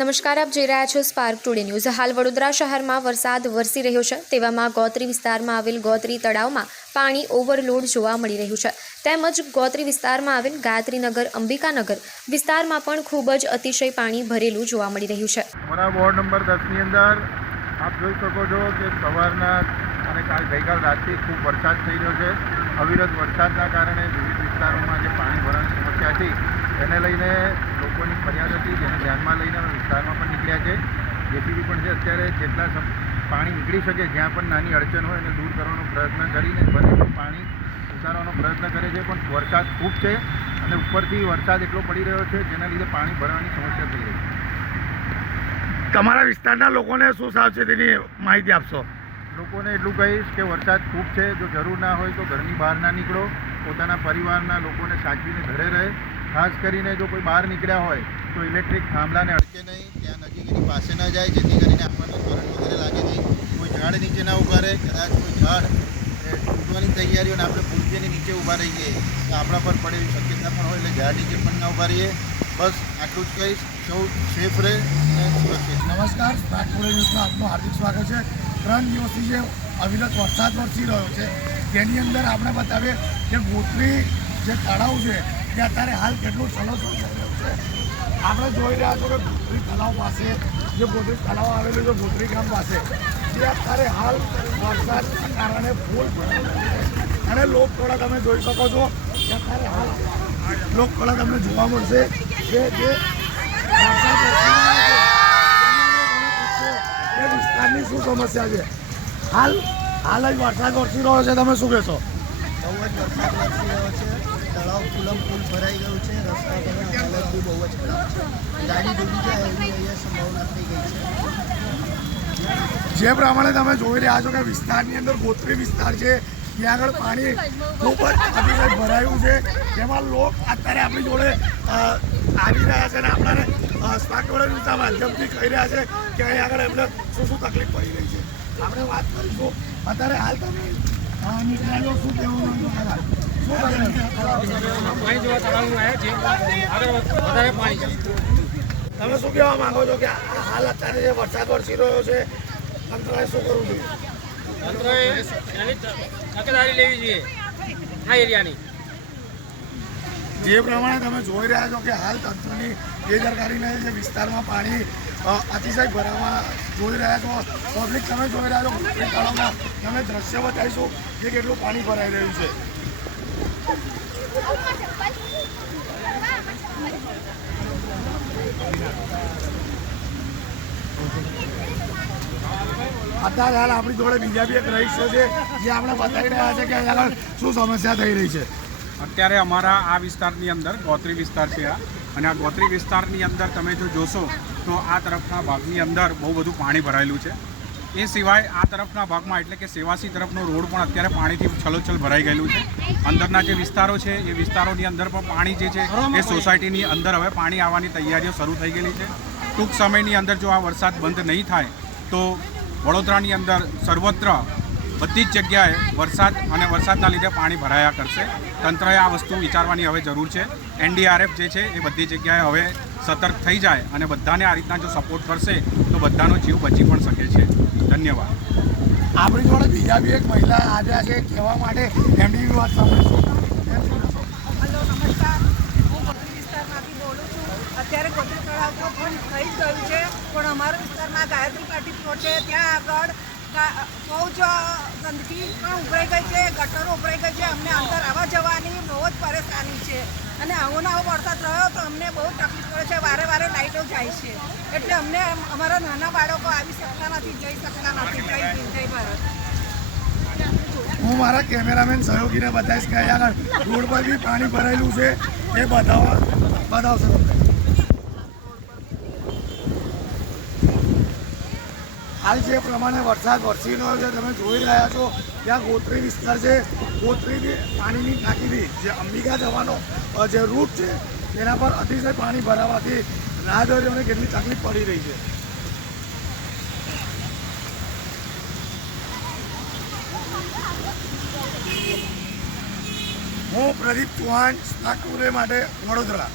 નમસ્કાર, આપ જોઈ રહ્યા છો સ્પાર્ક ટુડે ન્યૂઝ હાલ વડોદરા શહેરમાં વરસાદ વરસી રહ્યો છે. તેવામાં ગોત્રી વિસ્તારમાં આવેલ ગોત્રી તળાવમાં પાણી ઓવરલોડ જોવા મળી રહ્યું છે. તેમજ ગોત્રી વિસ્તારમાં આવેલ ગાયત્રીનગર, અંબિકાનગર વિસ્તારમાં પણ ખૂબ જ અતિશય પાણી ભરેલું જોવા મળી રહ્યું છે. મારા વોર્ડ નંબર દસની અંદર આપ જોઈ શકો છો કે સવારના અને ગઈકાલ રાતથી ખૂબ વરસાદ થઈ રહ્યો છે. અવિરત વરસાદના કારણે વિવિધ વિસ્તારોમાં જે પાણી ભરવાની સમસ્યા હતી તેને લઈને લોકોની ફરિયાદ હતી જેને ધ્યાનમાં લઈને અમે વિસ્તારમાં પણ નીકળ્યા છે. જેસીબી પણ છે અત્યારે જેટલા પાણી નીકળી શકે જ્યાં પણ નાની અડચણ હોય એને દૂર કરવાનો પ્રયત્ન કરીને બને પાણી ઉતારવાનો પ્રયત્ન કરે છે પણ વરસાદ ખૂબ છે અને ઉપરથી વરસાદ એટલો પડી રહ્યો છે જેના લીધે પાણી ભરવાની સમસ્યા થઈ રહી છે. તમારા વિસ્તારના લોકોને શું સાવચેતીની માહિતી આપશો? લોકોને એટલું કહીશ કે વરસાદ ખૂબ છે જો જરૂર ના હોય તો ઘરની બહાર ના નીકળો પોતાના પરિવારના લોકોને સાચવીને ઘરે રહે ખાસ કરીને જો કોઈ બહાર નીકળ્યા હોય તો ઇલેક્ટ્રિક થાંભલાને અડકે નહીં, ત્યાં નજીક એની પાસે ના જાય, જેથી કરીને આપણને કરંટ વગેરે લાગે નહીં. કોઈ ઝાડ નીચે ના ઊભા રહે, કદાચ કોઈ ઝાડ તૂટવાની તૈયારીઓ અને આપણે ભૂલથી નીચે ઊભા રહીએ. તો આપણા પર પડે એવી શક્યતા પણ હોય, એટલે ઝાડ નીચે પણ ના ઊભા રહીએ. બસ આટલું જ કહીશ. સૌ સેફ રહે અને સુરક્ષિત. નમસ્કાર. નાગપુર ન્યૂઝમાં આપનું હાર્દિક સ્વાગત છે. ત્રણ દિવસથી જે અવિરત વરસાદ વરસી રહ્યો છે, તેની અંદર આપણે બતાવીએ કે ગોત્રી જે તળાવ છે તે અત્યારે હાલ કેટલું ચલોચલ થઈ રહ્યું છે આપણે જોઈ રહ્યા છો કે ભૂતરી તળાવ પાસે જે ભૂતરી તળાવ આવેલું છે ભૂતરી ગામ પાસે તે અત્યારે હાલ વરસાદના કારણે ફૂલ અને લોક થોડા તમે જોઈ શકો છો કે અત્યારે હાલ લોક થોડા તમને જોવા મળશે કે જે વિસ્તારની શું સમસ્યા છે હાલ હાલ જ વરસાદ વરસી રહ્યો છે તમે શું કહેશો બહુ જ વરસાદ વરસી રહ્યો છે તળાવ ફૂલમ ફૂલ ભરાઈ ગયું છે રસ્તા પરની હાલત બી બહુ જ ખરાબ છે ગાડી ડૂબી જાય એવી અહીંયા સંભાવના થઈ ગઈ છે જે પ્રમાણે તમે જોઈ રહ્યા છો કે વિસ્તારની અંદર ગોત્રી વિસ્તાર છે, ત્યાં આગળ પાણી ખૂબ જ અતિશય ભરાયું છે. જેમાં લોક અત્યારે આપણી જોડે આવી રહ્યા છે અને આપણાને સ્વાકવડના માધ્યમથી કહી રહ્યા છે કે અહીં આગળ એમને શું શું તકલીફ પડી રહી છે. આપણે વાત કરીશું, અત્યારે હાલ તમે તમે શું કહેવા માંગો છો કે આ હાલ અત્યારે જે વરસાદ વરસી રહ્યો છે તંત્રએ શું કરવું જોઈએ? તંત્રએ એની તકેદારી લેવી જોઈએ આ એરિયાની. જે પ્રમાણે તમે જોઈ રહ્યા છો કે હાલ તંત્રની બેદરકારીને જે વિસ્તારમાં પાણી અતિશય ભરાવા જોઈ રહ્યા છો. પબ્લિક તમે જોઈ રહ્યા છો તળાવમાં. તમે દ્રશ્ય બતાવીશું કે કેટલું પાણી ભરાઈ રહ્યું છે. અત્યારે હાલ આપણી જોડે બીજા બી એક રહીશો છે, જે આપણે બતાવી રહ્યા છે કે આગળ શું સમસ્યા થઈ રહી છે. અત્યારે અમારા આ વિસ્તારની અંદર ગોત્રી વિસ્તાર છે આ. અને આ ગોત્રી વિસ્તારની અંદર તમે જો જોશો, તો આ તરફના ભાગની અંદર બહુ બધું પાણી ભરાયેલું છે. એ સિવાય આ તરફના ભાગમાં એટલે કે સેવાસી તરફનો રોડ પણ અત્યારે પાણીથી છલોછલ ભરાઈ ગયેલું છે. અંદરના જે વિસ્તારો છે, એ વિસ્તારોની અંદર પણ પાણી જે છે, એ સોસાયટીની અંદર હવે પાણી આવવાની તૈયારીઓ શરૂ થઈ ગયેલી છે. ટૂંક સમયની અંદર જો આ વરસાદ બંધ નહીં થાય, તો વડોદરાની અંદર સર્વત્ર બધી જ જગ્યાએ વરસાદ અને વરસાદના લીધે પાણી ભરાયા કરશે. તંત્રએ આ વસ્તુ વિચારવાની હવે જરૂર છે. એનડીઆરએફ જે છે એ બધી જગ્યાએ હવે સતર્ક થઈ જાય અને બધાને આ રીતના જો સપોર્ટ કરશે તો બધાનો જીવ બચી પણ શકે છે. ધન્યવાદ. આપણી જોડે બીજા બી એક મહિલા આવ્યા છે કહેવા માટે એમની વાત સાંભળીશું અત્યારે ગોત્રી તળાવ તો ફૂલ થઈ જ ગયું છે પણ અમારા વિસ્તારમાં ગાયત્રી પાટી પ્લોટ છે. ત્યાં આગળ બહુ જ ગંદકી પણ ઉભરાઈ ગઈ છે, ગટરો ઉભરાઈ ગઈ છે, અમને અંદર આવવા જવાની બહુ જ પરેશાની છે. અને આવો ને આવો વરસાદ રહ્યો તો અમને બહુ તકલીફ પડે છે, વારે વારે લાઇટો જાય છે. એટલે અમને અમારા નાના બાળકો આવી શકતા નથી, જઈ શકતા નથી. જય જય ભારત. હું મારા કેમેરામેન સહયોગીને બતાવીશ કે આગળ રોડ પર બી પાણી ભરાયેલું છે. એ બતાવવા બતાવશે. તમને હાલ જે પ્રમાણે વરસાદ વરસી રહ્યો છે, તમે જોઈ રહ્યા છો, ત્યાં ગોત્રી વિસ્તાર છે. ગોત્રીની પાણીની ટાંકીથી જે અંબિકા જવાનો જે રૂટ છે, તેના પર અતિશય પાણી ભરાવાથી રાહદારીઓને કેટલી તકલીફ પડી રહી છે. હું પ્રદીપ ચૌહાણ સ્નાકુરે માટે વડોદરા.